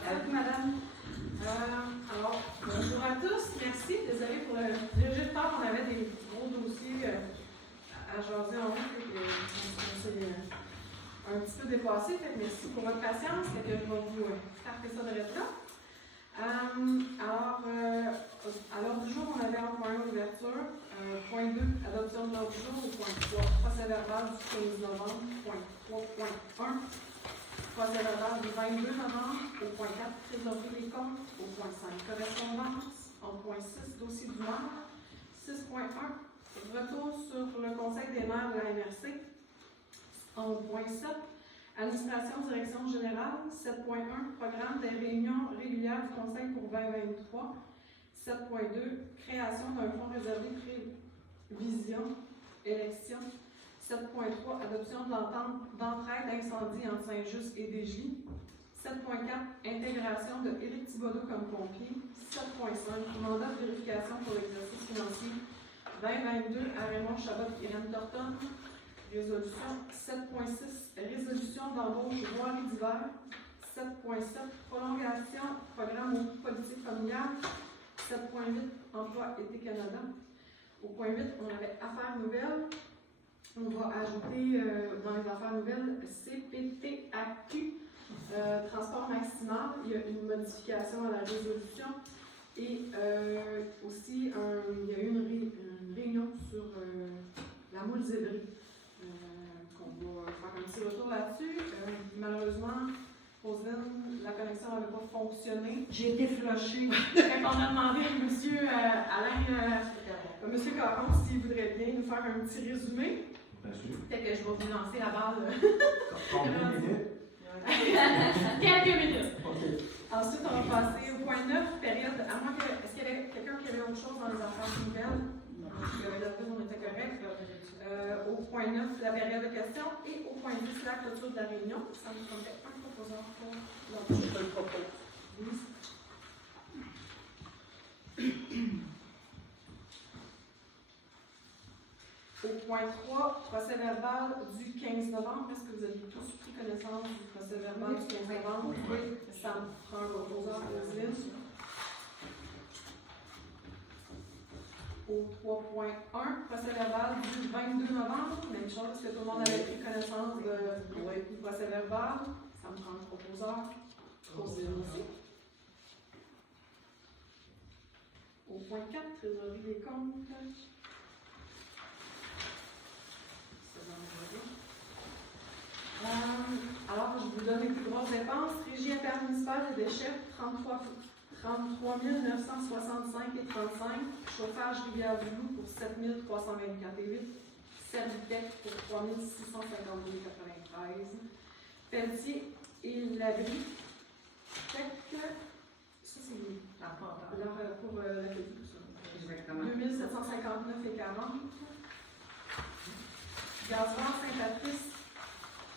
Salut, madame. Alors, bonjour à tous. Merci. Désolée pour le léger temps. On avait des gros dossiers à jaser en haut. On s'est un petit peu dépassé. Fait que merci pour votre patience. Fait que je vais vous faire ça de là. Alors, à l'ordre du jour, on avait en point 1 l'ouverture. Point 2, adoption de l'ordre du jour. Point 3, procès verbal du 15 novembre. Point 3.1. Procès verbal du 22 novembre, au point 4, trésorerie des comptes, au point 5, correspondance, au point 6, dossier du maire, 6.1, retour sur le conseil des maires de la MRC, au point 7, administration, direction générale, 7.1, programme des réunions régulières du conseil pour 2023, 7.2, création d'un fonds réservé prévision, élection, 7.3, adoption de l'entente d'entraide incendie entre Saint-Just et Desjardins. 7.4, intégration de Éric Thibodeau comme pompier. 7.5, mandat de vérification pour l'exercice financier 2022 à Raymond Chabot et Irène Thornton. Résolution 7.6, résolution d'embauche voirie d'hiver. 7.7, prolongation programme politique familiale. 7.8, emploi été Canada. Au point 8, on avait affaires nouvelles. On va ajouter dans les affaires nouvelles CPTAQ, transport maximal. Il y a une modification à la résolution et aussi il y a eu une réunion sur la moule zébrée. On va faire un petit retour là-dessus. Malheureusement, Roselyne, la connexion n'avait pas fonctionné. J'ai été flushée. Quand on a demandé à M. Alain, M. Caron s'il voudrait bien nous faire un petit résumé. Peut-être que je vais vous lancer la balle. Combien de minutes? Quelques minutes. Okay. Ensuite, on va passer au point 9, période. À moins que. Est-ce qu'il y avait quelqu'un qui avait autre chose dans les affaires nouvelles? Non. On était correct. Au point 9, la période de questions. Et au point 10, la clôture de la réunion. Ça nous fait un proposeur pour l'ordre. Je le propose. Oui. Au point 3, procès verbal du 15 novembre. Est-ce que vous avez tous pris connaissance du procès verbal du 15 novembre? Oui. Ça me prend un proposeur pour Roselyne. Au 3.1, procès verbal du 22 novembre. Même chose, est-ce que tout le monde avait pris connaissance du procès verbal? Ça me prend un proposeur. Roselyne aussi. Au point 4, trésorerie des comptes. Alors, je vous donne les plus grosses dépenses. Régie intermunicipale des déchets, 33 965 et 35. Chauffage Rivière-du-Loup pour 7 324 et 8. Servitec pour 3 652 et 93. Pelletier et l'abri. Fait que, ça c'est pour la petite. Exactement. 2 759 et 40. Gasoil Saint-Patrice,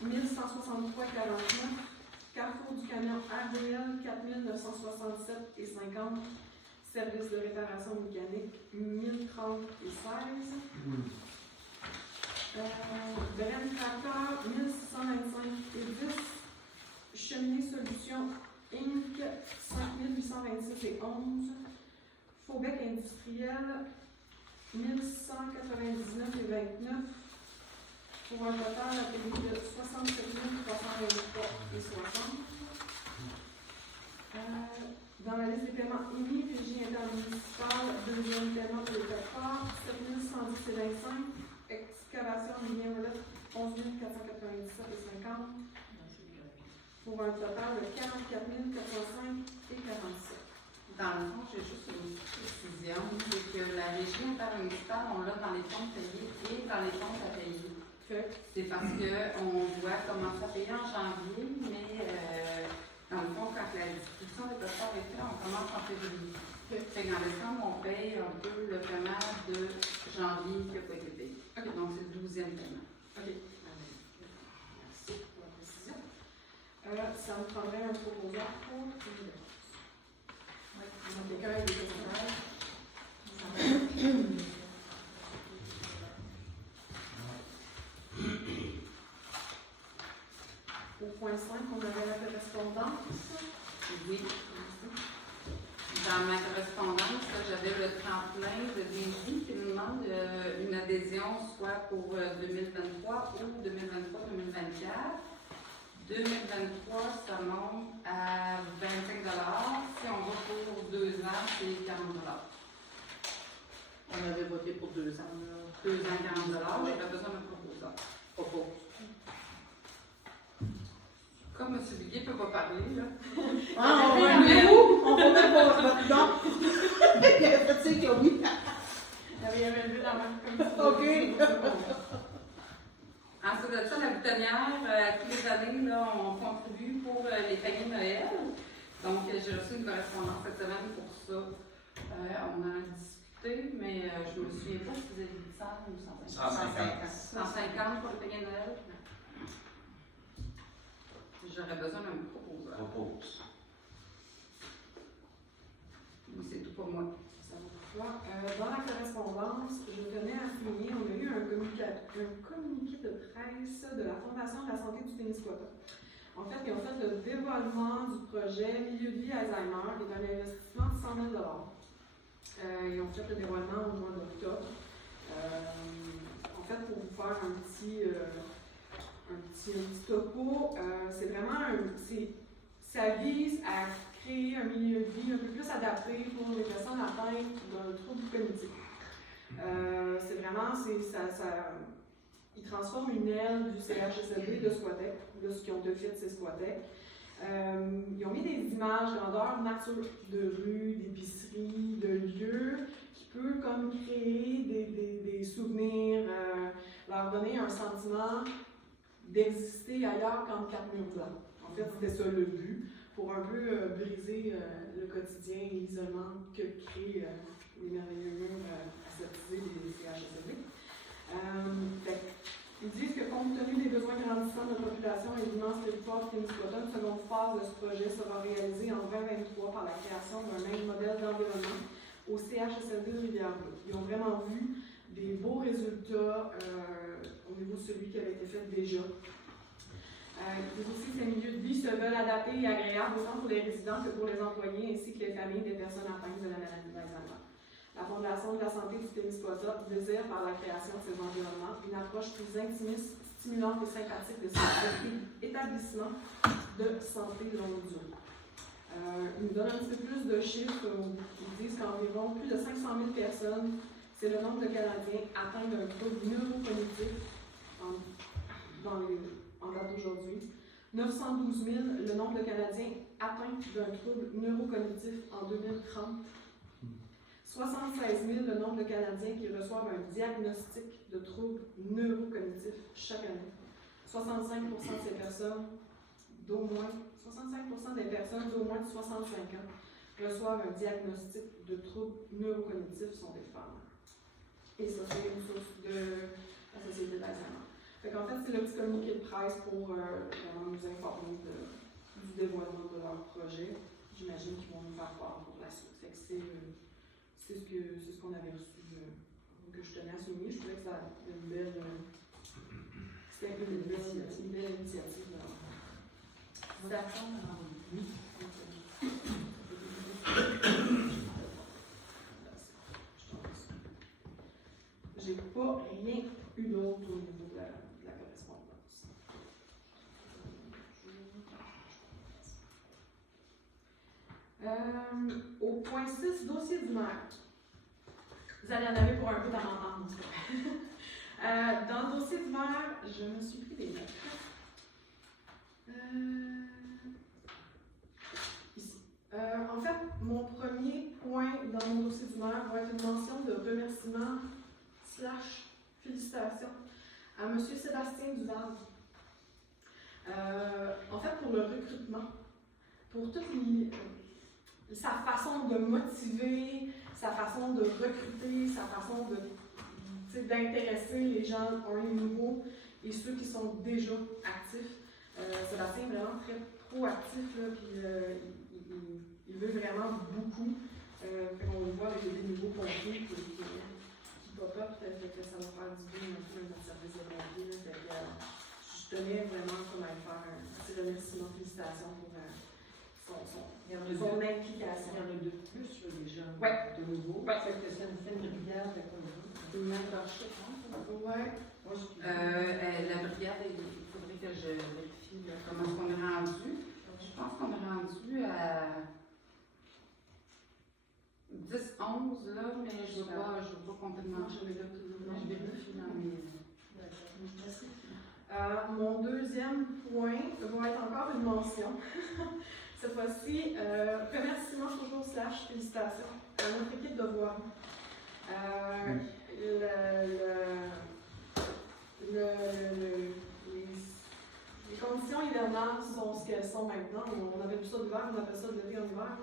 1163 et 49. Carrefour du camion RDL, 4967 et 50. Service de réparation mécanique, 1030 et 16. Bren Tracteur, 1625 et 10. Cheminée Solutions Inc., 5826 et 11. Faubec Industriel, 1199 et 29. Pour un total à payer de 67 323 et 60. Dans la liste des paiements émis, régie intermunicipale, deuxième paiement pour les plateformes, 7 110 et 25. Excavation de lien relève, 11 497 et 50. Pour un total de 44 405 et 47. Dans le fond, j'ai juste une précision, c'est que la régie intermunicipale, on l'a dans les comptes payés et dans les comptes à payer. C'est parce qu'on doit commencer à payer en janvier, mais dans le fond, quand la distribution des passeports est faite, on commence en février. Fait que dans décembre, on paye un peu le paiement de janvier qui n'a pas été payé. Okay. Donc, c'est le 12e paiement. OK. Merci pour la précision. Ça me prendrait un proposeur pour une réponse. Oui, quelqu'un a des questions? Au point 5, 5, on avait la correspondance. Oui. Dans ma correspondance, là, j'avais le tremplin de Daisy qui nous demande une adhésion soit pour 2023 ou 2023-2024. 2023, ça monte à 25 $. Si on va pour 2 ans, c'est 40 $. On avait voté pour 2 ans. 2 ans, 40 $. J'aurais besoin d'un proposant. Propos. Comme M. Viguier ne peut pas parler, là. Ah, on va mettre où? On va mettre votre nom. Il y a fait que oui. Il y avait vu dans la même commission. OK. Ensuite de ça, la boutonnière, tous les années, là, on contribue pour les paniers de Noël. Donc, j'ai reçu une correspondance cette semaine pour ça. On en a discuté, mais je me souviens pas si vous avez dit 100 ou 150. 150 pour le panier de Noël. J'aurais besoin d'un proposeur. Propose. Mais c'est tout pour moi. Ça va pour toi. Dans la correspondance, je tenais à souligner, on a eu un communiqué de presse de la Fondation de la santé du Témiscouata. En fait, ils ont fait le dévoilement du projet Milieu de vie Alzheimer, qui est un investissement de 100 000 $. Ils ont fait le dévoilement au mois d'octobre. En fait, pour vous faire un petit topo, c'est vraiment ça vise à créer un milieu de vie un peu plus adapté pour les personnes atteintes d'un trouble cognitif. C'est vraiment, ils transforment une aile du CHSLD de Squatec, de ce qu'ils ont de fait, c'est Squatec. Ils ont mis des images grandeur nature de rues, d'épiceries, de lieux qui peuvent comme créer des souvenirs, leur donner un sentiment d'exister ailleurs qu'entre quatre murs blancs. En fait, c'était ça le but, pour un peu briser le quotidien et l'isolement que créent les merveilleux murs aseptisés des CHSLD. Ils disent que compte tenu des besoins grandissants de la population et de l'immense territoire de Témiscouata, une seconde phase de ce projet sera réalisée en 2023 par la création d'un même modèle d'environnement au CHSLD de Rivière-Bleue. Ils ont vraiment vu des beaux résultats au niveau de celui qui avait été fait déjà. Ils disent aussi que ces milieux de vie se veulent adaptés et agréables autant pour les résidents que pour les employés ainsi que les familles des personnes atteintes de la maladie d'Alzheimer. La Fondation de la santé du Témiscouata désire, par la création de ces environnements, une approche plus intimiste, stimulante et sympathique de ces établissements de santé longue durée. Ils nous donnent un petit peu plus de chiffres. Ils disent qu'environ plus de 500 000 personnes, c'est le nombre de Canadiens atteints d'un trouble neurocognitif en date d'aujourd'hui. 912 000, le nombre de Canadiens atteints d'un trouble neurocognitif en 2030. 76 000, le nombre de Canadiens qui reçoivent un diagnostic de trouble neurocognitif chaque année. 65 % de ces personnes d'au moins, 65 % des personnes d'au moins de 65 ans reçoivent un diagnostic de trouble neurocognitif sont des femmes. Et ça, c'est une source de la Société d'Alzheimer. Fait qu'en fait, c'est le petit communiqué de presse pour vraiment nous informer du dévoilement de leur projet. J'imagine qu'ils vont nous faire part pour la suite. Fait que c'est ce qu'on avait reçu, que je tenais à souligner. Je trouvais que c'était une belle, initiative. D'accord. Oui. J'ai pas rien eu d'autre au niveau de la correspondance. Au point 6, dossier du maire. Vous allez en avoir pour un peu dans l'entendre. Dans le dossier du maire, je me suis pris des notes. Ici. En fait, mon premier point dans mon dossier du maire va être une mention de remerciement / félicitations à M. Sébastien Duval. En fait, pour le recrutement, pour toute sa façon de motiver, sa façon de recruter, sa façon d'intéresser les gens nouveaux et ceux qui sont déjà actifs. Sébastien est vraiment très proactif, là, puis il veut vraiment beaucoup. On le voit avec les nouveaux pompiers qui pop-up, peut-être que ça va faire du bien un peu dans le service de pompiers. Je tenais vraiment comme à lui faire un petit remerciement, félicitations pour Il y en a son deux. implication. Il y en a deux de plus, là, déjà. Ouais. De nouveau. Ouais. Fait que ça nous fait une brigade de combien? Une mentorship, hein? Ouais. Moi, je La brigade, il faudrait que je vérifie là, comment est-ce qu'on est rendu. Je pense qu'on est rendu à 10, 11 là, mais je ne veux pas complètement. Je vérifie dans mes. Mon deuxième point va être encore une mention. Cette fois-ci, remerciement toujours / félicitations à notre équipe de voix. Les conditions hivernales sont ce qu'elles sont maintenant. On avait plus ça d'hiver, on appelle ça de l'été en hiver.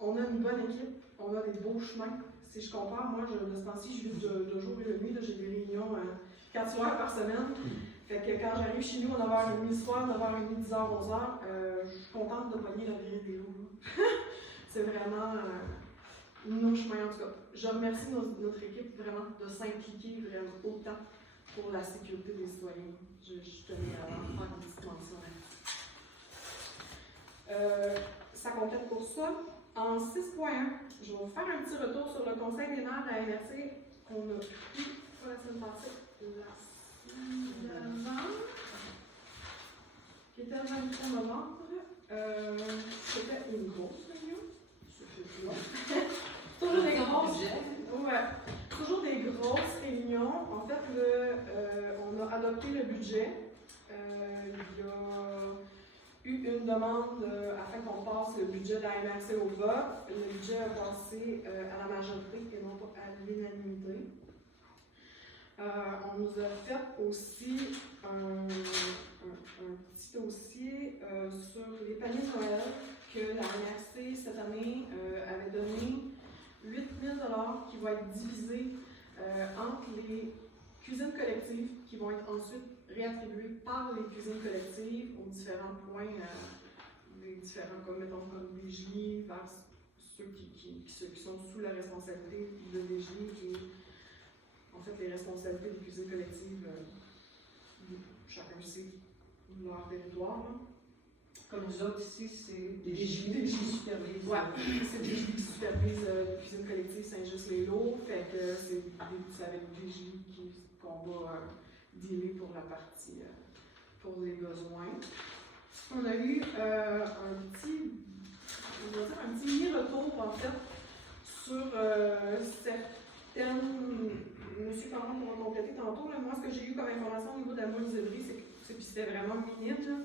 On a une bonne équipe, on a des beaux chemins. Si je compare, moi, de ce temps-ci, je vis de jour et de nuit. J'ai des réunions 4 soirs par semaine. Fait que quand j'arrive chez nous à 9h30 le soir, 9h30, 10h, 11h, je suis contente de pogner la virée des loups. C'est vraiment nos chemins, en tout cas. Je remercie notre équipe vraiment de s'impliquer vraiment autant pour la sécurité des citoyens. Je tenais à faire une petite mention là-dessus. Ça complète pour ça. En 6.1, je vais vous faire un petit retour sur le conseil des maires de la MRC qu'on a eu pas la semaine passée, la semaine d'avant, qui était le 23 novembre. C'était une grosse réunion. Toujours des grosses. Ouais. Toujours des grosses réunions. En fait, on a adopté le budget. Il y a eu une demande afin qu'on passe le budget de la MRC au vote. Le budget a passé à la majorité et non pas à l'unanimité. On nous a fait aussi un petit dossier sur les paniers de Noël que la MRC cette année avait donné 8 000 $ qui vont être divisés entre les cuisines collectives qui vont être ensuite réattribuées par les cuisines collectives aux différents points, les différents comme mettons comme Vigie vers ceux qui sont sous la responsabilité de Vigie et en fait les responsabilités des cuisines collectives, chacun sait leur territoire. Là. Comme nous autres ici, c'est des Vigie qui supervisent. Ouais, c'est des Vigie qui supervisent la cuisine collective Saint-Just-les-Lots, fait que c'est avec Vigie qu'on va dealer pour la partie, pour les besoins. On a eu un petit mini-retour en fait sur certaines. Monsieur Caron pourra compléter tantôt. Là, moi, ce que j'ai eu comme information au niveau de la menuiserie, c'était vraiment minime.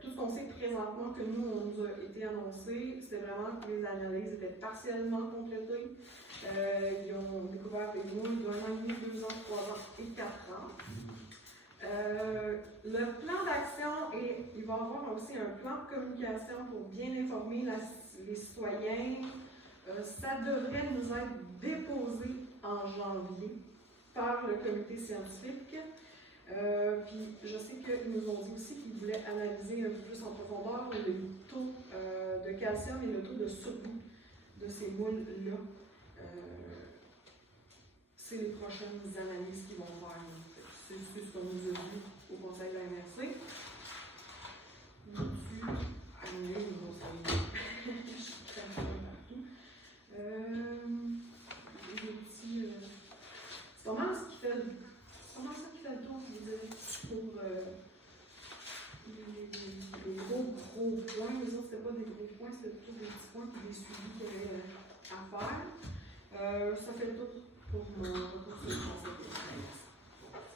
Tout ce qu'on sait présentement que nous, on nous a été annoncé, c'était vraiment que les analyses étaient partiellement complétées. Ils ont découvert des moules d'1 an et demi, 2 ans, 3 ans et 4 ans. Le plan d'action, et il va y avoir aussi un plan de communication pour bien informer les citoyens. Ça devrait nous être déposé en janvier par le comité scientifique. Puis je sais qu'ils nous ont dit aussi qu'ils voulaient analyser un peu plus en profondeur le taux de calcium et le taux de survie de ces moules-là. C'est les prochaines analyses qu'ils vont faire. C'est ce qu'on nous a dit au conseil de la MRC. C'est pas mal ce qui fait. Comment ça qui fait le tour, je veux dire, pour les gros points. Les autres, c'était pas des gros points, c'était plutôt des petits points et des suivis qu'il y avait à faire. Ça fait le tour pour mon retour sur le conseil.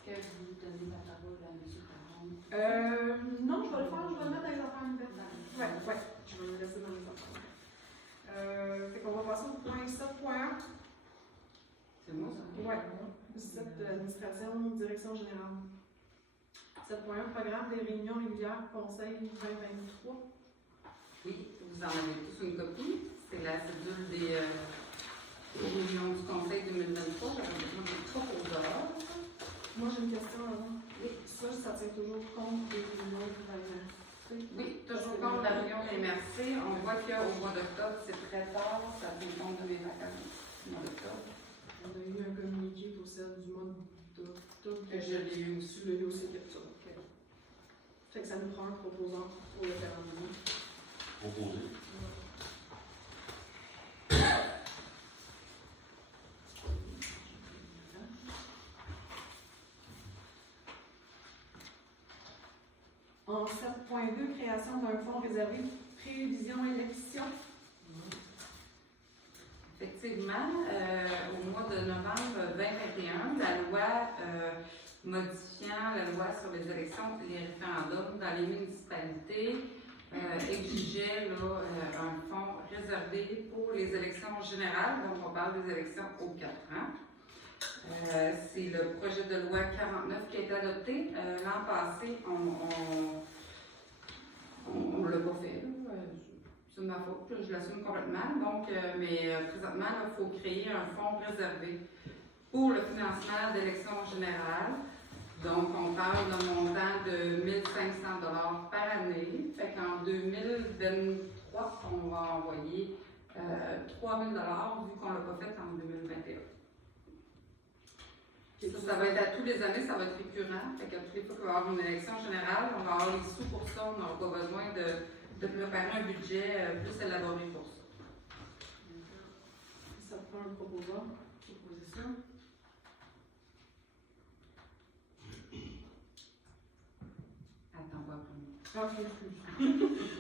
Est-ce que vous donnez la parole à M. Caron? Non, je vais le faire, je vais le mettre dans les affaires nouvelles. Ouais, je vais le laisser dans les affaires. Fait qu'on va passer au point 7.1. C'est moi, ça? Ouais. Cette administration, direction générale. 7.1, programme des réunions régulières, conseil 2023. Oui, vous en avez tous une copie. C'est la cédule des réunions du conseil 2023. J'avais besoin de proposeurs. Moi, j'ai une question avant. Oui, ça tient toujours compte des réunions de la MRC. Oui, toujours compte de la réunion des MRC. On voit qu'au mois d'octobre, c'est très tard. Ça tient compte de mes vacances au mois d'octobre. On a eu un communiqué pour celle du mois Je l'ai eu aussi. Tu l'as eu aussi, ça. Ok. Fait que ça nous prend un proposant pour le calendrier. Proposé. En 7.2, création d'un fonds réservé prévision élection. Effectivement, au mois de novembre 2021, la loi modifiant la loi sur les élections et les référendums dans les municipalités exigeait là, un fonds réservé pour les élections générales. Donc, on parle des élections aux 4 ans. C'est le projet de loi 49 qui a été adopté. L'an passé, on ne l'a pas fait. C'est de ma faute, je l'assume complètement. Donc, mais présentement, il faut créer un fonds réservé pour le financement d'élections générales. Donc, on parle d'un montant de 1 500 $ par année. Fait qu'en 2023, on va envoyer 3 000 $ vu qu'on ne l'a pas fait en 2021. Ça va être à tous les années, ça va être récurrent. Fait que toutes les fois qu'il va y avoir une élection générale, on va avoir les sous pour ça. On n'aura pas besoin de préparer un budget plus élaboré pour ça. Ça prend un proposant. Proposition. Attends pas après. Ok,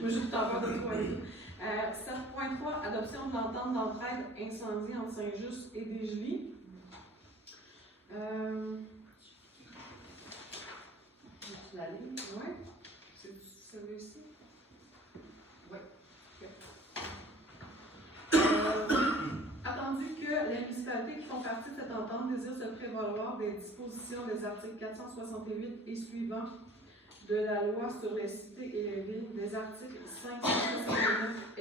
moi, je t'en parle de toi. 7.3, adoption de l'entente d'entraide incendie entre Saint-Just et Desjely. Tu la lis? Oui. C'est celui-ci? Oui. Attendu que les municipalités qui font partie de cette entente désirent se prévaloir des dispositions des articles 468 et suivants de la loi sur les cités et les villes, des articles 569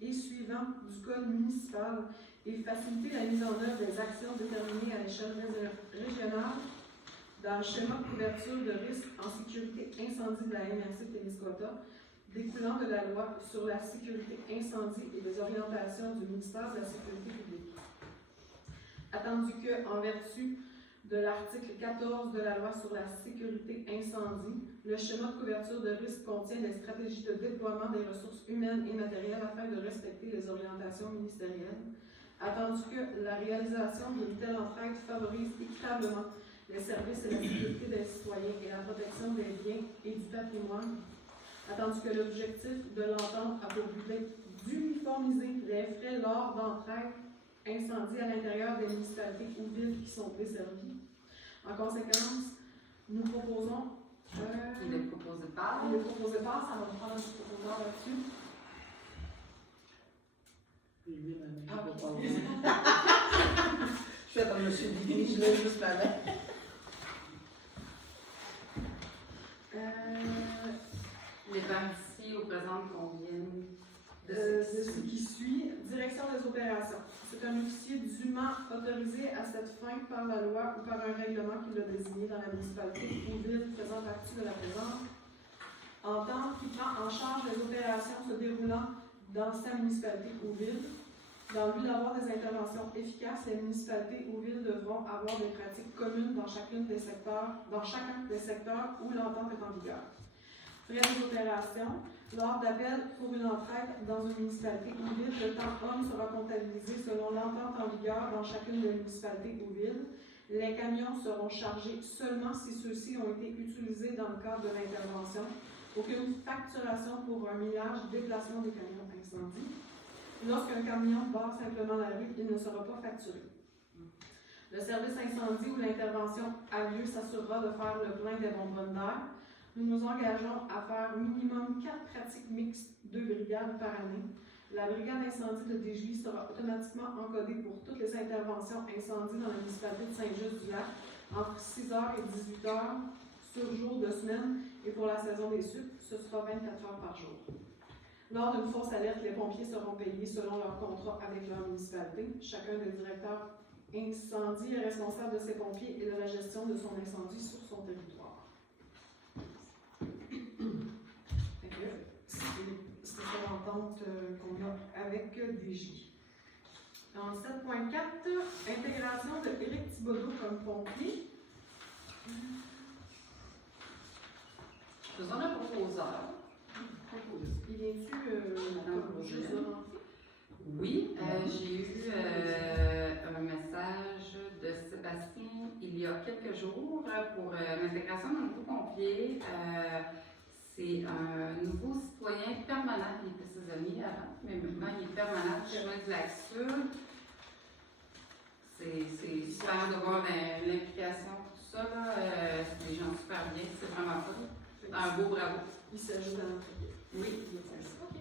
et suivants du Code municipal et faciliter la mise en œuvre des actions déterminées à l'échelle régionale dans le schéma de couverture de risque en sécurité incendie de la MRC Témiscouata, découlant de la loi sur la sécurité incendie et des orientations du ministère de la Sécurité publique. Attendu que, en vertu de l'article 14 de la loi sur la sécurité incendie, le schéma de couverture de risque contient des stratégies de déploiement des ressources humaines et matérielles afin de respecter les orientations ministérielles. Attendu que la réalisation d'une telle entraide favorise équitablement les services et la sécurité des citoyens et la protection des biens et du patrimoine. Attendu que l'objectif de l'entente a pour but d'uniformiser les frais lors d'entraide incendie à l'intérieur des municipalités ou villes qui sont desservies. En conséquence, nous proposons. Il est proposé par. Il est proposé par, ça va prendre un petit proposeur là-dessus. Lui, Ah, je ok. peux pas. Je fais comme M. Digny, je l'ai juste la main. Les parties au présent conviennent de Ce qui suit, direction des opérations. C'est un officier dûment autorisé à cette fin par la loi ou par un règlement qui l'a désigné dans la municipalité ou ville faisant partie de la présente entente qui prend en charge les opérations se déroulant dans sa municipalité ou ville. Dans le but d'avoir des interventions efficaces, les municipalités ou villes devront avoir des pratiques communes dans chacun des secteurs où l'entente est en vigueur. Frais des opérations. Lors d'appel pour une entraide dans une municipalité ou ville, le temps homme sera comptabilisé selon l'entente en vigueur dans chacune des municipalités ou villes. Les camions seront chargés seulement si ceux-ci ont été utilisés dans le cadre de l'intervention. Aucune facturation pour un millage, déplacement des camions incendie. Lorsqu'un camion barre simplement la rue, il ne sera pas facturé. Le service incendie où l'intervention a lieu s'assurera de faire le plein des bonbonnes d'air. Nous nous engageons à faire minimum 4 pratiques mixtes, 2 brigades par année. La brigade incendie de Desjely sera automatiquement encodée pour toutes les interventions incendies dans la municipalité de Saint-Just-du-Lac entre 6h et 18h sur jour de semaine et pour la saison des sucres, ce sera 24 heures par jour. Lors d'une fausse alerte, les pompiers seront payés selon leur contrat avec leur municipalité. Chacun des directeurs incendie est responsable de ses pompiers et de la gestion de son incendie sur son territoire. C'est l'entente qu'on a avec Desjely. En 7.4, intégration de Éric Thibodeau comme pompier. Faisons le proposeur. Il vient-tu juste de rentrer? Oui, j'ai eu un message de Sébastien il y a quelques jours pour l'intégration d'un nouveau pompier. C'est un nouveau citoyen permanent. Il était saisonnier avant, mais maintenant il est permanent chez Chemin du Lac-Sud. C'est super de voir l'implication, tout ça. C'est des gens super bien, c'est vraiment cool. Un beau bravo. Il s'ajoute à notre équipe. Oui. OK.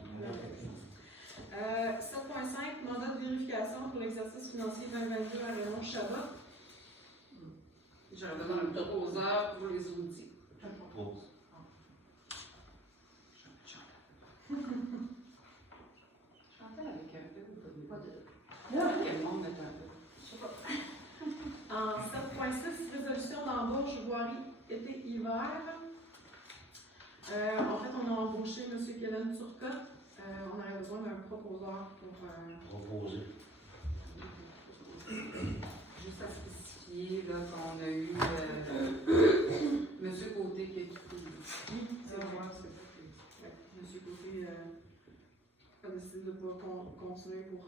7.5, mandat de vérification pour l'exercice financier 2022 à Raymond Chabot. J'aurais besoin d'un proposeur pour les outils. Je propose. Chantal avec un peu ou pas de. Quel monde met un peu? Je sais pas. En 7.6, résolution d'embauche voirie été-hiver. En fait, on a embauché M. Kellen Turcotte. On aurait besoin d'un proposeur pour. Proposer. Juste à spécifier qu'on a eu M. Côté qui a quitté. Oui, c'est vrai, c'est ça. M. Côté a décidé de ne pas continuer pour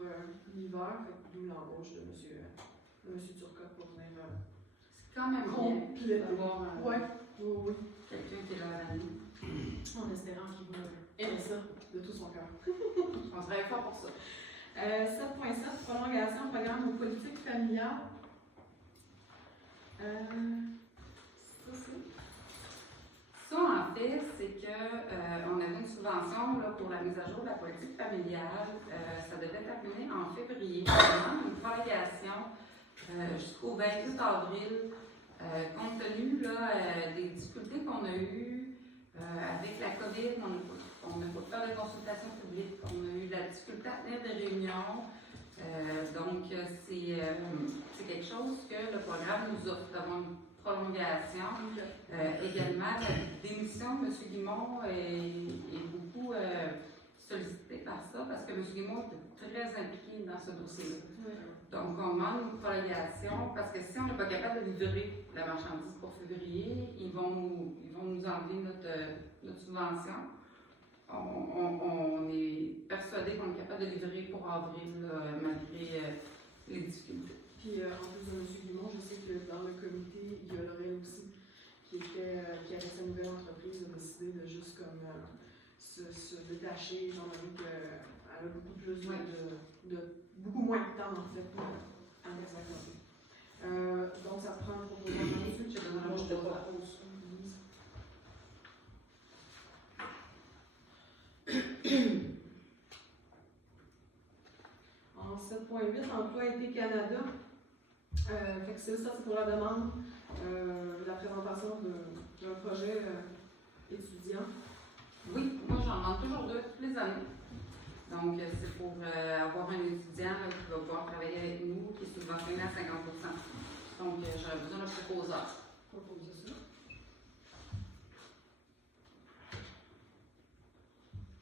l'hiver, d'où l'embauche de M. Turcotte pour venir C'est quand même bien compléter. d'avoir Oui. quelqu'un qui est là à l'année. En espérant qu'il va aimer ça de tout son cœur. On travaille fort pour ça. 7.7, prolongation programme aux politiques familiales. Ça, c'est. Ça, en fait, c'est qu'on avait une subvention là, pour la mise à jour de la politique familiale. Ça devait terminer en février. Vraiment, une prolongation jusqu'au 28 avril. Compte tenu là, des difficultés qu'on a eues avec la COVID, on n'a pas fait de consultation publique, on a eu de la difficulté à tenir des réunions. Donc, c'est quelque chose que le programme nous offre d'avoir une prolongation. Également, la démission de M. Guimond est beaucoup sollicitée par ça parce que M. Guimond est très impliqué dans ce dossier-là. Donc, on demande une prolongation parce que si on n'est pas capable de livrer la marchandise pour février, ils vont nous enlever notre subvention. On est persuadé qu'on est capable de livrer pour avril malgré les difficultés. Puis en plus de M. Guimond, je sais que dans le comité, il y a Laurel aussi, qui avait sa nouvelle entreprise, a décidé de juste comme se détacher, étant donné qu'elle a beaucoup plus beaucoup moins de temps en fait pour aller sa côté. Donc ça prend un proposition là-dessus. J'ai besoin d'un Moi, je te proposeur. propose. En 7.8, emploi été Canada. Fait que ça, c'est pour la demande, la présentation d'un projet étudiant. Oui, moi j'en demande toujours deux toutes les années. Donc, c'est pour avoir un étudiant là, qui va pouvoir travailler avec nous, qui est subventionné à 50%. Donc, j'aurais besoin d'un proposeur. Proposer ça.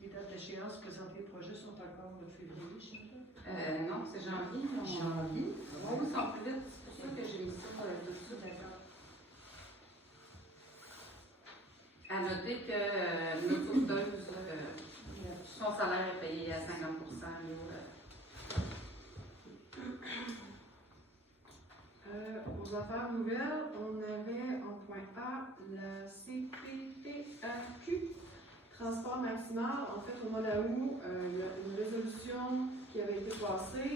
Les dates d'échéance pour présenter le projet sont encore de février, Chantal? Non, c'est janvier. Janvier? Oui, ils sont plus vite. C'est pour ça que j'ai mis ça dessus. D'accord. À noter que notre sauveteuse, son salaire est payé à 50%. Aux affaires nouvelles, on avait en point A la CPTAQ, transport maximal. En fait, au mois d'août, il y a une résolution qui avait été passée.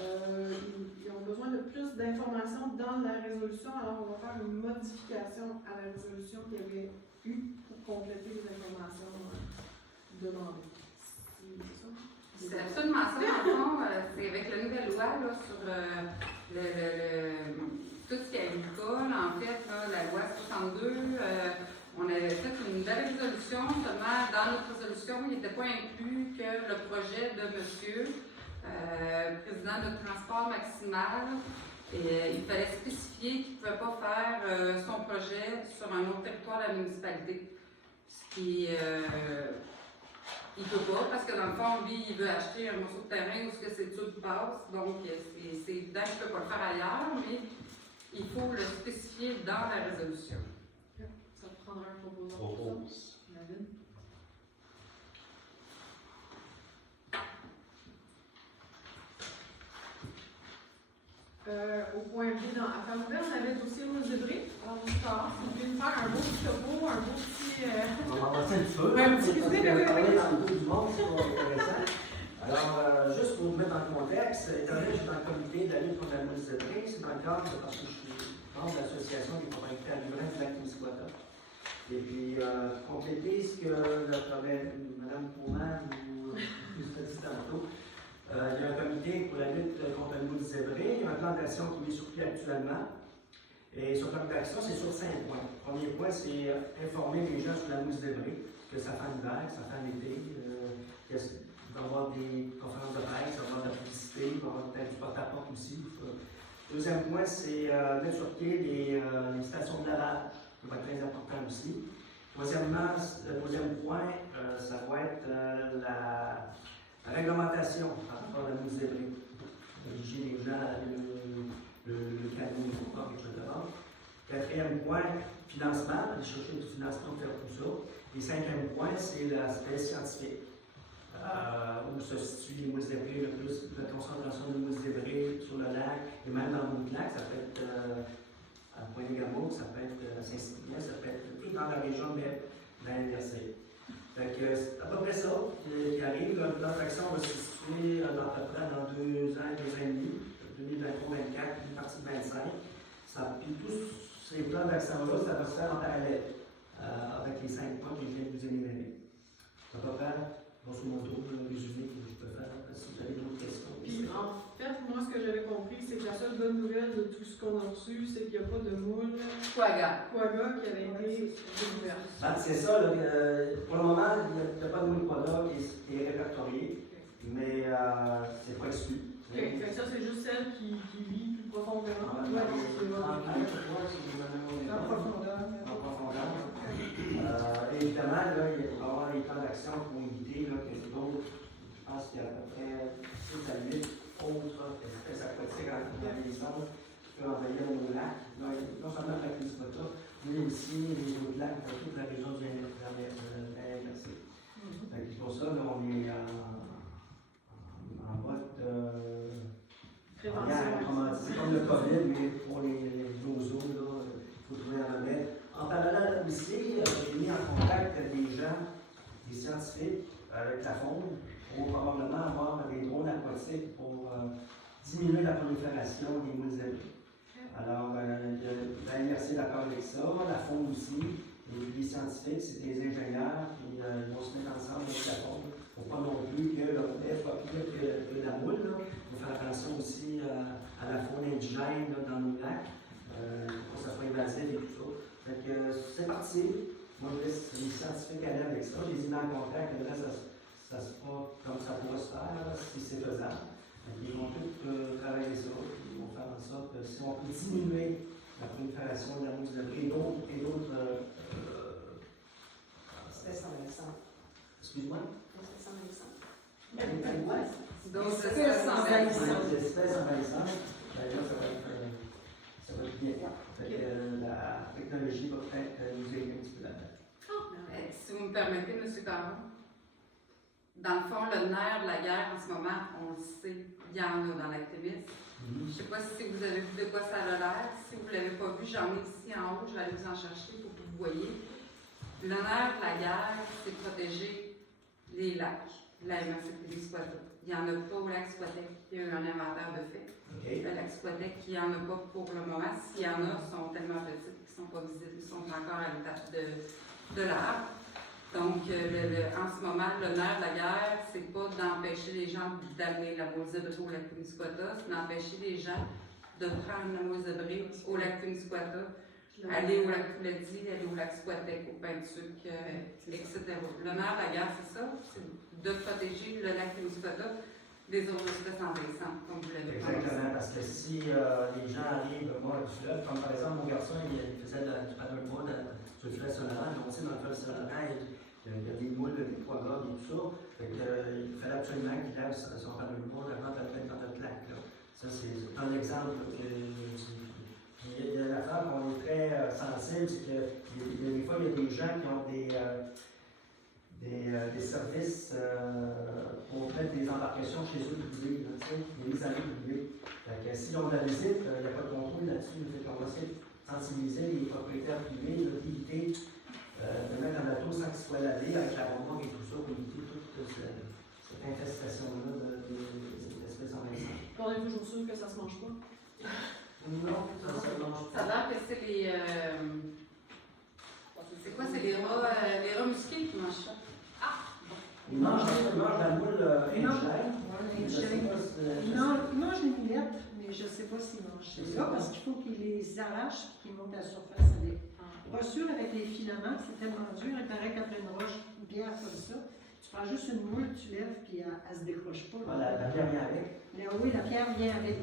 Ils ont besoin de plus d'informations dans la résolution, alors on va faire une modification à la résolution qu'il y avait eu pour compléter les informations demandées. C'est absolument ça, dans le fond. C'est avec la nouvelle loi là, sur tout ce qui est agricole. En fait, là, la loi 62, on avait fait une belle résolution. Seulement, dans notre résolution, il n'était pas inclus que le projet de monsieur, président de transport maximal, il fallait spécifier qu'il ne pouvait pas faire son projet sur un autre territoire de la municipalité. Ce qui il ne peut pas, parce que dans le fond, lui, il veut acheter un morceau de terrain où c'est tout passe. Donc, c'est évident qu'il ne peut pas le faire ailleurs, mais Il faut le spécifier dans la résolution. Ça prendra un proposant pour ça. Propose. J'imagine. Au point B, dans la femme ouverte, on avait le dossier rose de briques. Alors, tout à l'heure, si vous voulez me faire un beau petit topo, un beau petit. On va avancer un petit peu. Ouais, un petit parce peu, que oui, parler oui. dans le dos du monde, c'est pas intéressant. Alors, juste pour vous mettre en contexte, étant donné que je suis dans le comité de la lutte contre la mousse de briques, c'est dans le cadre parce que je suis membre de l'association des propriétaires riverains du lac Témiscouata. Et puis, compléter ce que Mme Pourman vous a dit tantôt. Il y a un comité pour la lutte contre la mousse zébrée. Il y a un plan d'action qui est sur pied actuellement. Et ce plan d'action, c'est sur 5 points. Le premier point, c'est informer les gens sur la mousse zébrée, que ça fait en hiver, que ça fait en été. Il va y avoir des conférences de presse, il va y avoir de la publicité, il va y avoir peut-être du porte-à-porte aussi. Deuxième point, c'est mettre sur pied les stations de lavage, qui va être très important aussi. Troisièmement, le deuxième point, ça va être la réglementation par rapport à la mousse zébrée. Obliger les gens le cadeau etc. Quatrième point, financement, aller chercher du financement pour faire tout ça. Et cinquième point, c'est l'aspect scientifique. Où se situent les mousses zébrées, le plus de concentration de mousses zébrées sur le lac, et même dans d'autres lacs, ça peut être à Pointe-des-Gameaux, ça peut être à Saint-Cyprien, ça peut être tout dans la région de la NRC. Donc, c'est à peu près ça qui arrive. Le plan d'action va se situer à peu près dans 2 ans, 2 ans et demi, 2023-2024, une partie de 25. Puis tous ces plans d'action-là, ça va se faire en parallèle avec les 5 points que je viens de vous énumérer. À peu près, grosso modo, le résumé que je peux faire, si vous avez d'autres questions. Puis, en fait, moi, ce que j'avais compris, c'est que la seule bonne nouvelle de tout ce qu'on a reçu, c'est qu'il n'y a pas de moule Quagga. quagga qui avait été découverte. C'est ça, là, pour le moment, il n'y a pas de moule quagga qui est répertorié, mais c'est pas exclu. Fait que ça, c'est juste celle qui vit plus profondément. En profondeur. Évidemment, là, il va y avoir des plans d'action pour éviter que d'autres, je pense qu'il y a à peu près 6 à 8 autres espèces aquatiques dans les zones qui peuvent envahir nos lacs. Non seulement le lac Témiscouata, mais aussi les autres lacs dans toute la région du NRC. C'est pour ça, là, on est en mode c'est comme le COVID, mais pour les oiseaux, il faut trouver un remède. En parallèle aussi, j'ai mis en contact des gens, des scientifiques avec la faune, pour probablement avoir des drones aquatiques pour diminuer la prolifération des moules zébrées. Alors, la NRC est d'accord avec ça, la faune aussi, et puis les scientifiques, c'est des ingénieurs, puis ils vont se mettre ensemble avec la faune, pour pas non plus que le lait soit plus que la moule. Il faut faire attention aussi à la faune indigène dans nos lacs, pour que ça soit invasif et tout ça. Donc, c'est parti. Moi, je laisse les scientifiques aller avec ça. Je les ai mis en contact. Là, ça se fera comme ça pourra se faire, là, si c'est faisable. Donc, ils vont tous travailler ça. Ils vont faire en sorte que si on peut diminuer la prolifération de la mousse zébrée et d'autres. Espèces envahissantes. Excuse-moi? Espèces envahissantes. D'autres Espèces envahissantes. Les espèces envahissantes. D'ailleurs, ça va être bien. La technologie va peut-être nous aider un petit peu là-dedans. Si vous me permettez, M. Caron, dans le fond, le nerf de la guerre en ce moment, on le sait, il y en a dans l'activisme. Je ne sais pas si vous avez vu de quoi ça a l'air. Si vous ne l'avez pas vu, j'en ai ici en haut, je vais aller vous en chercher pour que vous voyez. Le nerf de la guerre, c'est protéger les lacs, la MRC Témiscouata. Il n'y en a pas au lac Squatec. Il y a eu un inventaire de fait. Okay. Le lac Squatec, il n'y en a pas pour le moment. S'il y en a, ils sont tellement petits qu'ils ne sont pas visibles. Ils sont encore à l'étape de l'arbre. Donc, en ce moment, le nerf de la guerre, c'est pas d'empêcher les gens d'amener la moule zébrée au lac Témiscouata, c'est d'empêcher les gens de prendre la moule zébrée au lac Témiscouata, aller au lac Pouleddy, aller au lac Squatec, au Peintuc, etc. Le nerf de la guerre, c'est ça, c'est de protéger le lac Témiscouata des autres espèces envahissantes, comme vous l'avez dit. Exactement, parce que si les gens arrivent moi du fleuve, comme par exemple mon garçon, il faisait du paddleboard sur le fleuve Saint-Laurent, donc on dans le fleuve Saint-Laurent, il y a des moules, des quaggas et tout ça. Fait que, il fallait absolument qu'il lève son paddleboard avant de le mettre dans notre lac. Là. Ça, c'est un exemple qui Puis il y a l'affaire qu'on est très sensible, c'est que des fois, il y a des gens qui ont des services pour mettre des embarcations chez eux privées, là, tu sais, des amis privés. Fait que si on la visite, il n'y a pas de contrôle là-dessus. Fait qu'on va essayer de sensibiliser les propriétaires privés, d'éviter de mettre un bateau sans qu'il soit lavé avec la bombe et tout ça, pour éviter toute cette infestation-là d'espèces envahissantes. On est toujours sûr que ça se mange pas. Non, ça se mange Ça a l'air que c'est les. C'est quoi? C'est les rats musqués qui mangent ça. Ils mangent la moule ingère. Ils mangent les millettes, mais je ne sais pas s'ils mangent ça parce qu'il faut qu'ils les arrachent et qu'ils montent à la surface avec. Pas sûr, avec les filaments, c'est tellement dur. Il paraît qu'après une roche, une pierre comme ça, tu prends juste une moule, tu lèves, puis elle ne se décroche pas. La pierre vient avec. Oui, la pierre vient avec.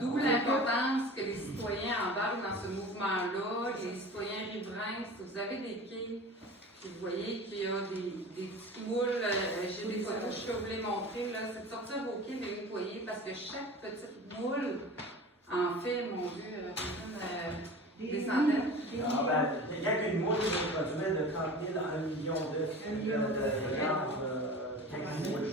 D'où l'importance que les citoyens embarquent dans ce mouvement-là, les citoyens riverains. Si vous avez des quais, vous voyez qu'il y a des petites moules, j'ai des photos, je peux vous les montrer, là, c'est de sortir vos quais, de les nettoyer, parce que chaque petite moule en fait, mon Dieu, des centaines. Il y a qu'une moule qui produit de 30 000 à 1 million de larves, quelques moules.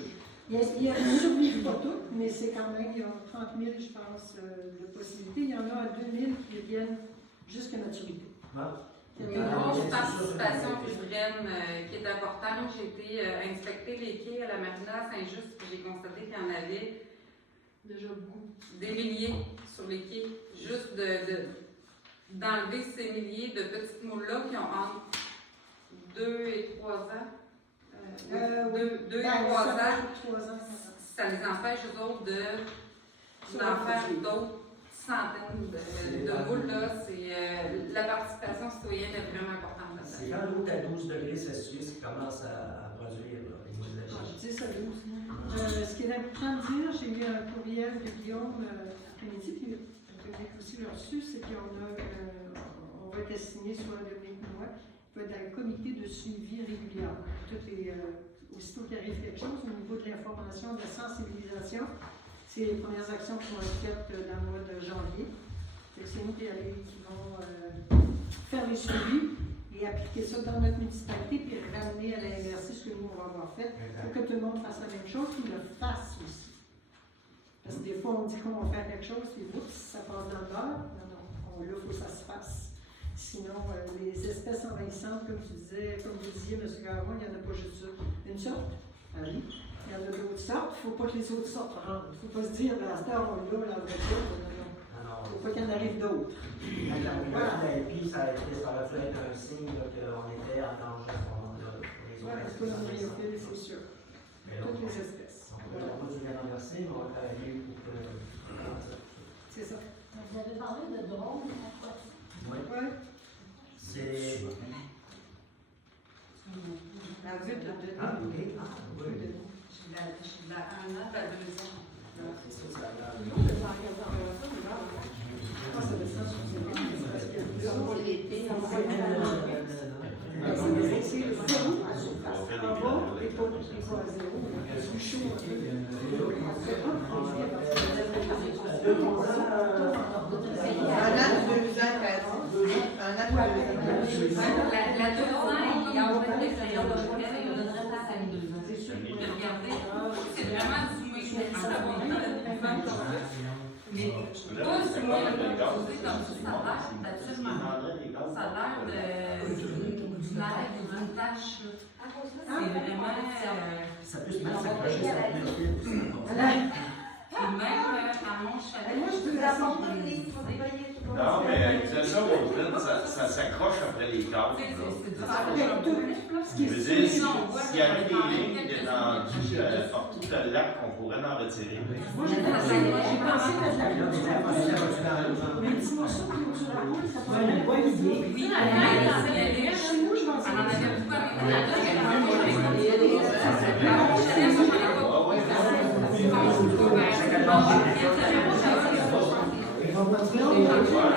Il ne survivent pas toutes, mais c'est quand même, il y a 30 000, je pense, de possibilités. Il y en a à 2 000 qui viennent jusqu'à maturité. Il y a une grosse participation riveraine qui est importante. J'ai été inspecter les quais à la marina à Saint-Just et j'ai constaté qu'il y en avait Déjà beaucoup. des milliers sur les quais. Juste d'enlever ces milliers de petites moules-là qui ont entre 2 et 3 ans. 2 et 3 ans, ça les empêche, eux autres, d'en faire d'autres centaines de moules. La participation citoyenne est vraiment importante. C'est quand l'eau est à 12 degrés Celsius qui commence à produire les moules de lait. C'est ça, ce qui est important de dire, j'ai eu un courriel de Guillaume après-midi, puis le public aussi l'a reçu, c'est qu'on va être assigné, soit Dominique ou moi, il va être dans le comité de suivi régulier. Aussitôt qu'il arrive quelque chose, au niveau de l'information, de la sensibilisation, c'est les premières actions qui vont être faites dans le mois de janvier. C'est nous qui vont faire les suivis et appliquer ça dans notre municipalité, puis ramener à la MRC ce que nous, on va avoir fait, pour que tout le monde fasse la même chose, qu'ils le fassent aussi. Parce que des fois, on dit qu'on va faire quelque chose, puis oups, ça passe dans le beurre. Non, là, il faut que ça se fasse. Sinon, les espèces envahissantes, comme tu disais, comme vous disiez, M. Garon, il n'y en a pas juste une sorte, Harry. Il y en a d'autres sortes, il ne faut pas que les autres sortes rentrent. Il ne faut pas se dire, ben, à cette heure, on l'a, la vraie sorte. Il ne faut pas qu'il y en arrive d'autres. Et puis, ça aurait pu être un signe qu'on était en danger à ce moment-là. Oui, parce que l'embryophile, c'est sûr. Toutes les espèces. On va pas du bien renverser, mais on va travailler pour que. C'est ça. Vous avez parlé de drones aquatiques. Oui. C'est. La vue de Ah, ok. Ah, oui. J'ai de la 1 an, la 2 ans. C'est ça, ça a l'air. Mais pas si moi, comme ça a l'air d'une arête ou d'une tache. C'est vraiment. Ça peut se mettre s'accrocher sur Puis même à mon chalet, Moi, je peux la montrer. Non, mais l'utilisation complète, ça s'accroche après les câbles. c'est du Je veux dire, s'il y avait des lignes étendues partout dans le lac, on pourrait en retirer. Moi, j'ai pensé mettre la mais dis-moi ça, puis sur la route, ça pourrait être une bonne idée. Oui, Chez nous, je vais en on en avait beaucoup avec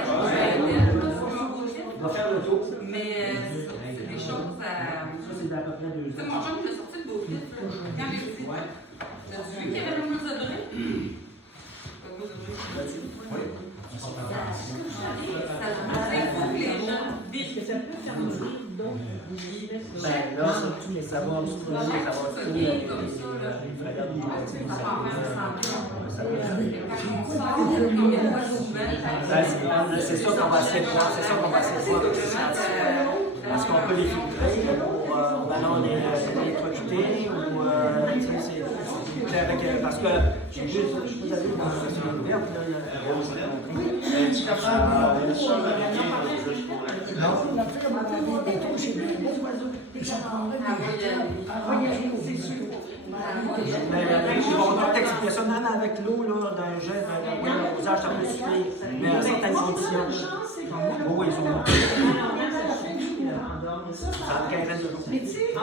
On va faire le tour. mais c'est des choses à. Ça, c'est d'à peu près 2 Tu sais, ans. mon chum, il a sorti le beau kit. Quand j'ai dit, t'as vu qu'il y avait le mousse de dré? Pas de mousse de dré. Oui. Ça faut que les gens Est-ce que ça peut faire nourrir d'autres business? Ben là, ça va du produit, ça va du tout. comme ça, là. C'est ça qu'on va essayer de voir, c'est ça qu'on va essayer de voir avec les scientifiques. Est-ce qu'on peut les filtrer ou on les électrocuter ou parce que j'ai juste, je vous avais une conversation ouverte, là, il y a Es-tu capable de ça avec juste pour non. La firme avait des touches et des oiseaux. Des c'est sûr. Ils vont donc t'expliquer ça, même avec l'eau, là, dans un jet d'arrosage, ça peut suffire, mais à certaines conditions. Oui, ils sont ça a 15 de jours. Mais tu sais, Ouais.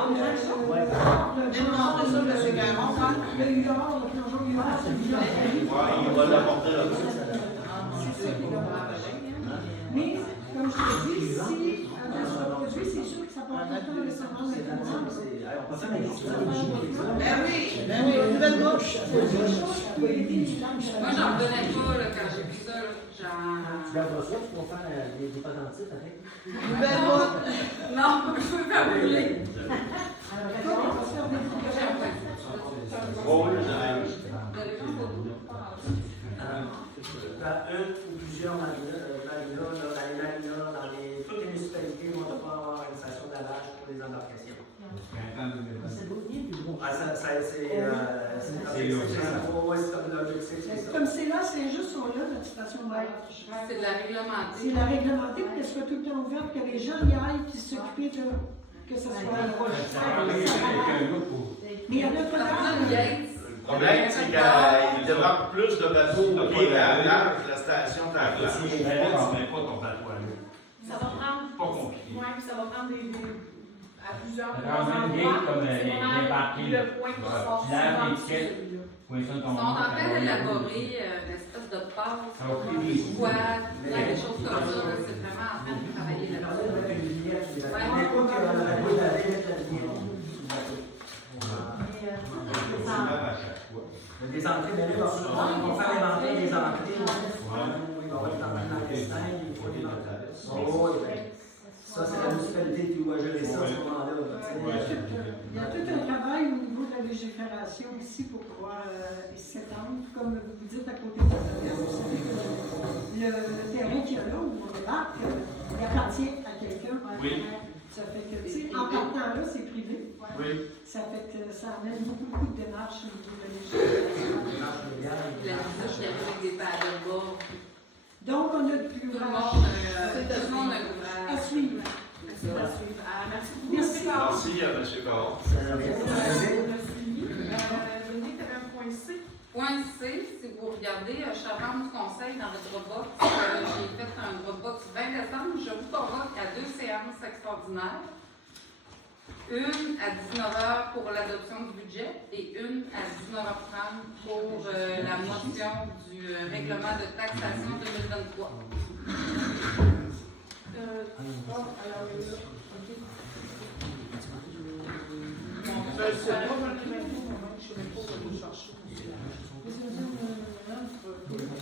le huard, le plongeon huard, c'est bizarre. il va l'apporter là. Mais, comme je te dis, si avec ce produit, c'est sûr que ça porte tout le temps le savon de On peut faire une Ben oui, nouvelle bouche. Moi, j'en revenais pas là, quand j'ai vu ça. Là. Tu gardes ça pour faire des pendentifs avec? Nouvelle bouche. Non, je peux pas brûler. Oh, oui, Une ou plusieurs marinas, dans toutes les municipalités vont devoir avoir une station de lavage pour les embarcations. Comme c'est là, c'est juste sont là, notre station de lavage. C'est de la réglementée. C'est la réglementée pour qu'elle soit tout le temps ouverte, que les gens y aillent, qui s'occupent de que ça soit. Mais il y en a pas Le problème, c'est qu'il développe plus de bateaux qui est à la plage, la station est à la plage. Pas ton bateau à l'eau. Ça va prendre. Pas compliqué. Oui, puis ça va prendre à plusieurs Ça prend une game comme les parties. le point qui sort Tu laves souvent, l'étiquette. c'est Oui, ça, Ils ton sont en train d'élaborer une espèce de passe, Ça va plus vite. des choses comme ça. C'est vraiment en train de travailler là-dessus. Des entrées, mais là, on va faire l'inventaire des entrées. On va être dans l'intestin, il faut des entrées. Ça, c'est la municipalité qui doit gérer ça à ce moment-là. Il y a tout un travail au niveau de la légifération ici pour pouvoir s'étendre. Comme vous dites à côté de la vous savez que le terrain qu'il y a là, où on débarque, il appartient à quelqu'un. Oui. Ça fait que, tu sais, en partant là, c'est privé. Oui. Ça fait que ça amène beaucoup de démarches au niveau de la légifération. La musique qui arrive avec des paddleboards. Donc, on a de Tout le l'ouvrage monde a à l'ouvrage. suivre. à suivre. Merci beaucoup. Merci. Merci à M. Caron. Le suivi. Denis, tu avais un point C. Point C, si vous regardez, je suis membre du conseil dans le Dropbox. J'ai fait un Dropbox 20 décembre. Je vous convoque à 2 séances extraordinaires. Une à 19h pour l'adoption du budget et une à 19h30 pour la motion du règlement de taxation 2023.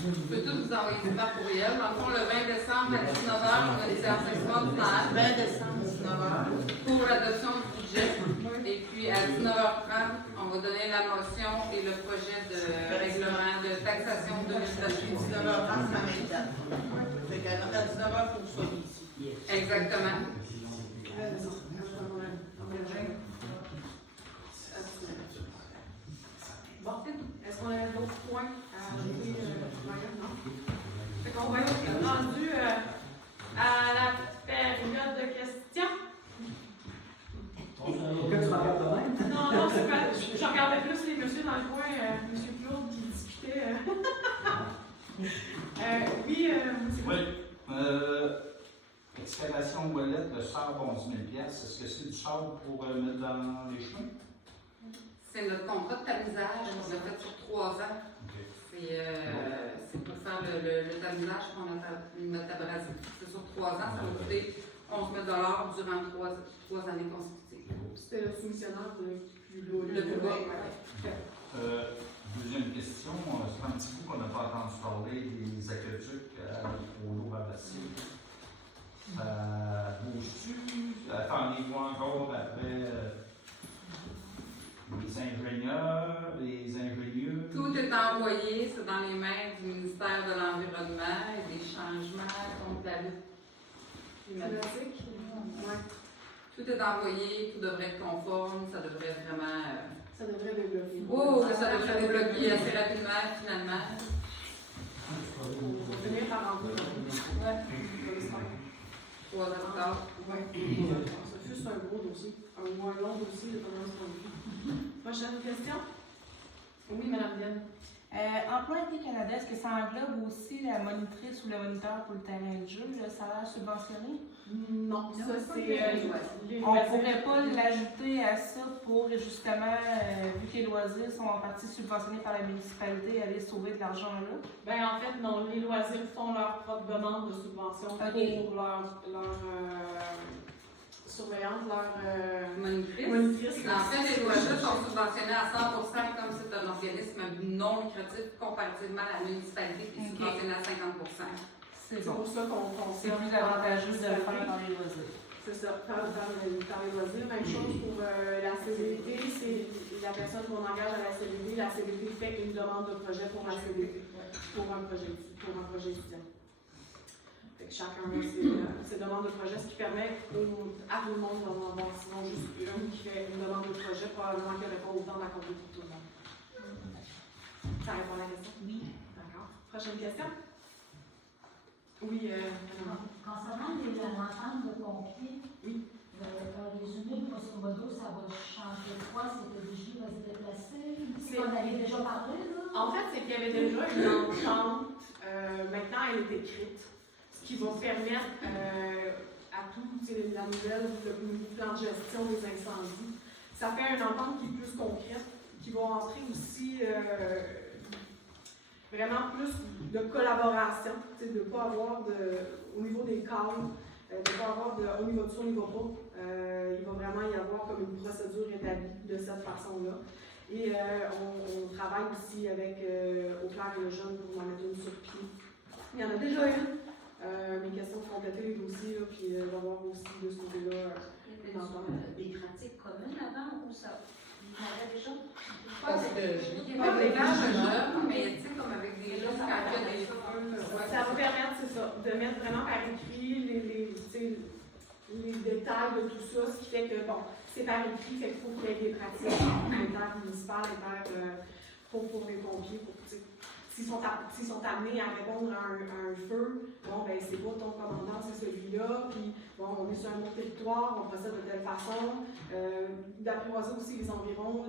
Je peux tout vous envoyer par courriel. Dans le fond, le 20 décembre à 19h, on a une séance extraordinaire. 20 décembre à 19h pour l'adoption du budget. Et puis à 19h30, on va donner la motion et le projet de règlement de taxation 2023. 19h30, c'est la même date. Fait qu'à 19h, il faut que vous soyez ici. Exactement. Bon, est-ce qu'on a d'autres points à ajouter? Non? Fait qu'on va être rendu à la période de questions. Pourquoi tu m'en regardes de même? Non, c'est pas. Je regardais plus les messieurs dans le coin, M. Claude qui discutait. Oui, Oui. Excavation Ouellette, le sable 11 000 $. Est-ce que c'est du sable pour mettre dans les chemins? C'est notre contrat de tamisage qu'on a fait sur 3 ans. Okay. C'est pour faire le tamisage pour notre abrasif. C'est sur 3 ans, ça va coûter 11 000 $ durant 3 années consécutives. c'était le soumissionnaire le plus Le plus bas. Deuxième question, c'est un petit bout qu'on n'a pas entendu parler des aqueducs au Lourdes-Bastille. Bouges-tu? Attendez-vous encore après les ingénieurs, les ingénieux? Tout est envoyé, c'est dans les mains du ministère de l'Environnement et des changements contre la lutte climatique. Ouais. Tout est envoyé, tout devrait être conforme, ça devrait être vraiment. Ça devrait débloquer. Oh, ça devrait débloquer assez rapidement, finalement. On va finir par rentrer. Ouais. 3 octobre. Ouais. C'est juste un gros dossier. Un long dossier, de comment ça va. Prochaine question? Oui, Madame Diane. Emploi Été Canada, est-ce que ça englobe aussi la monitrice ou le moniteur pour le terrain de jeu, le salaire subventionné? Non, ça c'est les On ne loisirs. pourrait pas l'ajouter à ça pour justement, vu que les loisirs sont en partie subventionnés par la municipalité, aller sauver de l'argent là? Ben en fait, non, les loisirs font leur propre demande de subvention pour leur surveillance, leur Monitrice. En fait, les loisirs sont subventionnés à 100% comme c'est un organisme non lucratif comparativement à la municipalité qui est subventionnée à 50%. C'est C'est bon. pour ça qu'on C'est plus avantageux de le faire dans les loisirs. C'est ça, par les loisirs. Même chose pour la CDT, c'est la personne qu'on engage à la CDT. La CDT fait une demande de projet pour la CDT, pour un projet étudiant. Fait que chacun a ses demandes de projet, ce qui permet à tout le monde d'en avoir, sinon juste une qui fait une demande de projet, probablement qu'il n'y aurait pas autant d'accordé pour tout le monde. Ça répond à la question? Oui. D'accord. Prochaine question? Oui, Concernant l'entente de pompiers, oui. en résumé, grosso modo, ça va changer quoi? C'est que le vigie va se déplacer? C'est- On avait déjà parlé, là? En fait, c'est qu'il y avait déjà une entente, maintenant elle est écrite, ce qui va permettre à tout, la nouvelle, le plan de gestion des incendies. Ça fait une entente qui est plus concrète, qui va entrer aussi vraiment plus de collaboration, de ne pas avoir au niveau des cadres, de ne pas avoir au niveau de ça, au niveau pas. Il va vraiment y avoir comme une procédure établie de cette façon-là. Et on travaille aussi avec Auclair et le Jeune pour en mettre une sur pied. Il y en a déjà une. Mes questions de compléter les dossiers, là, puis d'avoir aussi de ce côté-là une entente. Des pratiques communes avant ou ça? Il y en avait déjà? Pas des plages de jeunes, mais tu sais, comme avec des jeunes quand il y a des feux. Ça va permettre, c'est ça, de mettre vraiment par écrit les détails de tout ça, ce qui fait que, bon, c'est par écrit, fait qu'il faut qu'il y ait des pratiques intermunicipales, pour les pompiers, pour, s'ils sont amenés à répondre à un feu, bon, ben, c'est pas ton commandant, c'est celui-là, puis, bon, on est sur un autre territoire, on procède de telle façon, d'apprivoiser aussi les environs,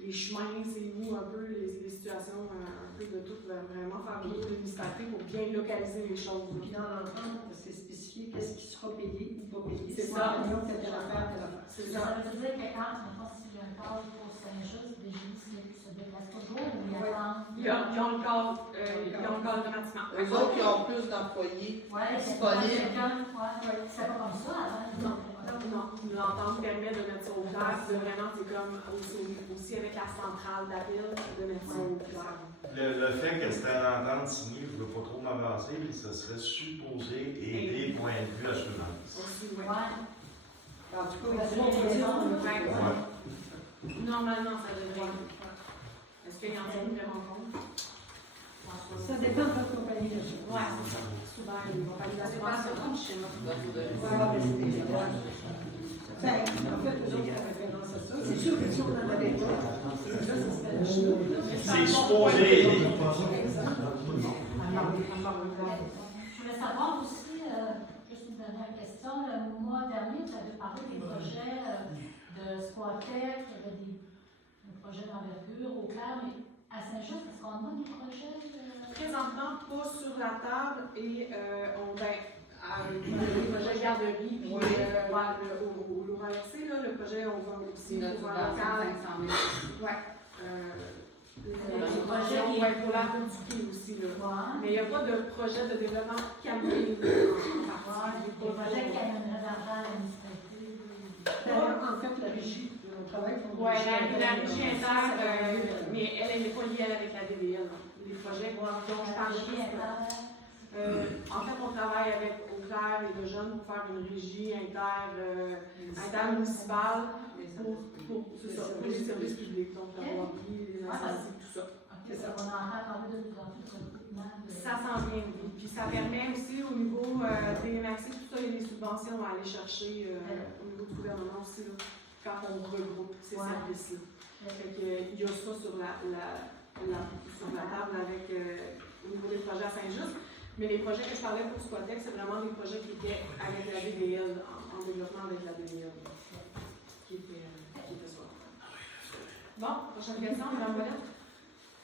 les chemins, c'est où, un peu, les situations, un peu de tout, vraiment faire le tour de l'municipalité pour bien localiser les choses. Puis dans l'entente, c'est spécifié qu'est-ce qui sera payé ou pas payé. C'est ça. C'est telle affaire, telle affaire. C'est Ça ça. veut dire que quand on pense qu'il y a un cadre pour Saint-Just, les génies se déplacent toujours ou il y Ouais. a Ils ont le cadre automatiquement. Eux autres, ils ont plus d'employés. Ouais, c'est disponible. pas comme ça avant. Non, l'entente permet de mettre ça au clair, de vraiment, c'est comme aussi avec la centrale d'appel, de mettre ça au clair. Le fait que c'était une entente signée, je ne veux pas trop m'avancer, mais ça serait supposé aider point de vue assurance. Aussi, oui. Ouais. En tout cas, Parce ils ont que les dit autres, Ouais. Normalement, ça devrait être. Est-ce qu'il y en a vraiment compte? ça dépend de votre compagnie d'assurance. Oui, c'est ça. Souvent, les compagnies C'est pas d'assurance. ça comme chez moi, tu dois vous donner. Voilà, mais c'est- Ben, en fait, eux autres font référence à ça. C'est sûr que si on en avait pas, déjà, ça serait la Chine. C'est supposé aider. Je voulais savoir aussi, juste une dernière question, le mois dernier, tu avais parlé des projets de Squatec, il y avait des projets d'envergure au clair, mais à Saint-Just, est-ce qu'on a des projets? Présentement, pas sur la table et le projet garderie, puis au RC, le projet, on va aussi Notre pour subvention un local. 500 000. Ouais. Le projet qui est- pour la route du quai aussi, là. Ouais. Mais il n'y a pas de projet de développement camionneur en partie. Des projets qui amèneraient d'argent à la municipalité. D'ailleurs, en fait, la régie, On travaille pour Oui, la régie inter, mais elle n'est pas liée avec la DBL. Les projets dont je parle, en fait, on travaille avec Auclair et le Jeune pour faire une régie intermunicipale pour les services publics, donc la voirie, les incendies, tout ça. On entend parler de plus en plus de recrutement. Ça s'en vient, oui. Puis ça permet aussi au niveau des MRC, tout ça, il y a des subventions à aller chercher au niveau du gouvernement aussi, là, quand on regroupe ces services-là. Fait que, il y a ça sur la table avec, au niveau des projets à Saint-Just. Mais les projets que je parlais pour Squatec, c'est vraiment des projets qui étaient avec la DBL, en développement avec la DBL. Qui était ça. Bon, prochaine question, Mme Bolette.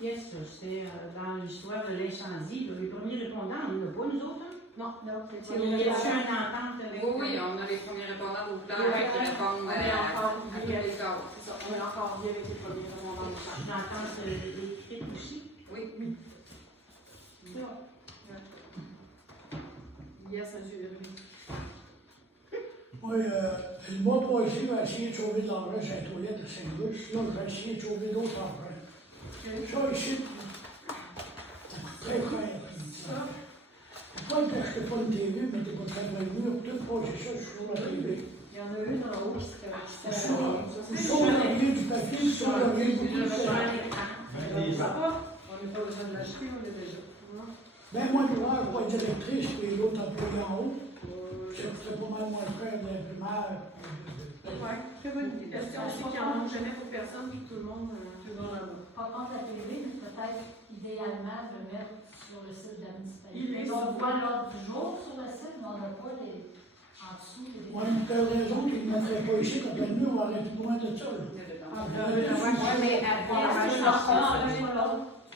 Yes, c'est dans l'histoire de l'incendie. Les premiers répondants, on n'a pas nous autres? Hein? Non. Il y a une entente avec... Oui, on a les premiers répondants au plan qui répondent à tous les cas. C'est ça, on est encore lié avec les premiers répondants au plan. Une entente écrite aussi? Oui. Yes, monsieur Vernier. Oui, le mois passé, j'ai essayé de sauver de l'engrais sur la toilette de Saint-Just. Là, je vais essayer de sauver d'autres engrais. Ça, ici, très cher. Pas que je ne fais pas une TV, mais t'es pas très bien mûr. Tout passer ça sur la TV. Il y en a une en haut qui c'était. Sur l'oreiller du papier, sur l'oreiller du papier. On n'a pas besoin de l'acheter, on est déjà. Ben, moi, je vois la directrice et l'autre employé en haut. C'est pas mal moins cher de l'imprimeur. Oui, très bonne question aussi qui en manque jamais pour personne, puis tout le monde en a. Pas contre la TV, mais peut-être idéalement de le mettre sur le site de la municipalité. On On voit l'ordre du jour sur le site, mais on n'a pas les. En dessous. Moi, tu as raison qu'il ne mettrait pas ici, quand le mur, on arrête loin de ça. Oui, mais après, Tu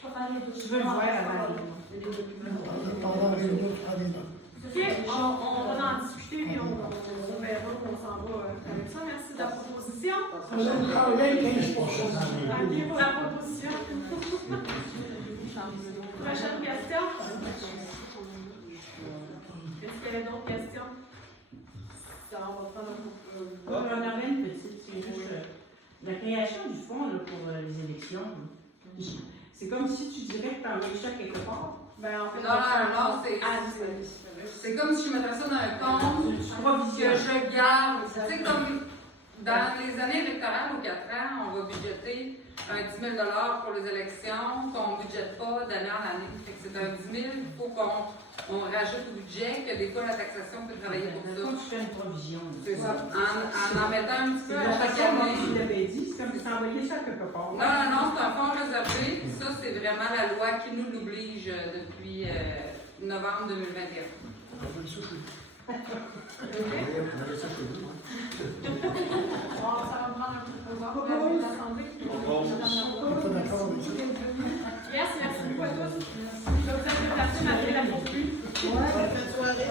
peux faire les deux. je veux le voir avant. Ok, on va en discuter et on verra où on s'en va avec ça. Merci de la proposition. Vous allez travailler 15%. Ok, pour la proposition. Prochaine question. Est-ce qu'il y a d'autres questions? Ça, on va prendre On en avait une petite, c'est juste la création du fonds là, pour les élections. C'est comme si tu dirais que tu envoies ça quelque part. Ben, en fait, Non, c'est comme si je mettrais ça dans un compte que je garde. Tu sais, comme dans les années électorales aux 4 ans, on va budgéter un 10 000 pour les élections qu'on ne budgète pas d'année en année. Fait que c'est un 10 000, il faut qu'on rajoute au budget, que des fois la taxation peut travailler pour ça. Faut que tu fais une provision. C'est ça. En mettant un petit peu à chaque Tu année. l'avais dit, c'est comme si tu envoyais ça quelque part. Non, c'est un fonds réservé. Puis ça, c'est vraiment la loi qui nous l'oblige depuis novembre 2021. Bon, ça va prendre un peu de pouvoir pour l'Assemblée. Yes, merci beaucoup à tous. Je vais vous inviter malgré la poursuite. Bonne soirée.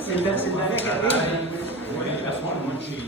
C'est le balai qui arrive. Oui, laisse-moi le moins de chez